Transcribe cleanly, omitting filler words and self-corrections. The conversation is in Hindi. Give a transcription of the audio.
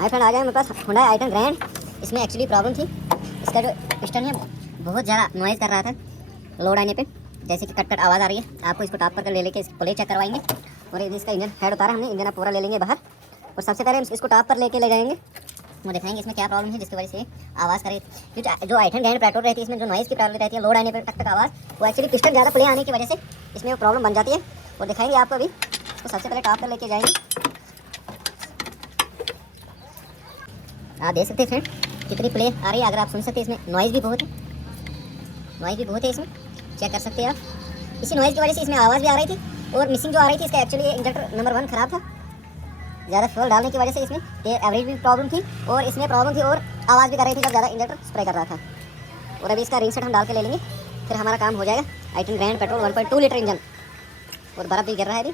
हाय फ्रेंड, आ गए मेरे पास Hyundai i10 ग्रैंड। इसमें एक्चुअली प्रॉब्लम थी, इसका जो पिस्टन है बहुत ज़्यादा नॉइज़ कर रहा था लोड आने पे, जैसे कि कट कट आवाज़ आ रही है। आपको इसको टॉप करके ले लेके इसको प्ले चेक करवाएंगे और यदि इसका इंजन हेड उतारा हमने, इंजन आप पूरा ले लेंगे बाहर और सबसे पहले हम इसको टॉप पर लेके ले जाएंगे। वो दिखाएंगे इसमें क्या प्रॉब्लम है जिसकी वजह से आवाज़ करे। क्योंकि जो i10 ग्रैंड पेट्रोल रहती है इसमें जो नॉइज़ की प्रॉब्लम रहती है, लोड आने पर टक टक आवाज़, वो एक्चुअली पिस्टन ज़्यादा प्ले आने की वजह से इसमें वो प्रॉब्लम बन जाती है और दिखाएंगे आपको अभी। तो सबसे पहले टॉप पर लेके जाएंगे। आप देख सकते हैं फ्रेंड कितनी प्ले आ रही है, अगर आप सुन सकते हैं। इसमें नॉइज़ भी बहुत है, इसमें चेक कर सकते हैं आप। इसी नॉइज़ की वजह से इसमें आवाज़ भी आ रही थी और मिसिंग जो आ रही थी, इसका एक्चुअली इंजन नंबर 1 ख़राब था। ज़्यादा फ्यूल डालने की वजह से इसमें एवरेज भी प्रॉब्लम थी और इसमें प्रॉब्लम थी और आवाज़ भी कर रही थी जब ज़्यादा इंजन स्प्रे कर रहा था। और अभी इसका रिंग हम डाल के ले लेंगे, फिर हमारा काम हो जाएगा। i10 grand petrol 1.2 litre engine और बर्फ़ भी गिर रहा है अभी।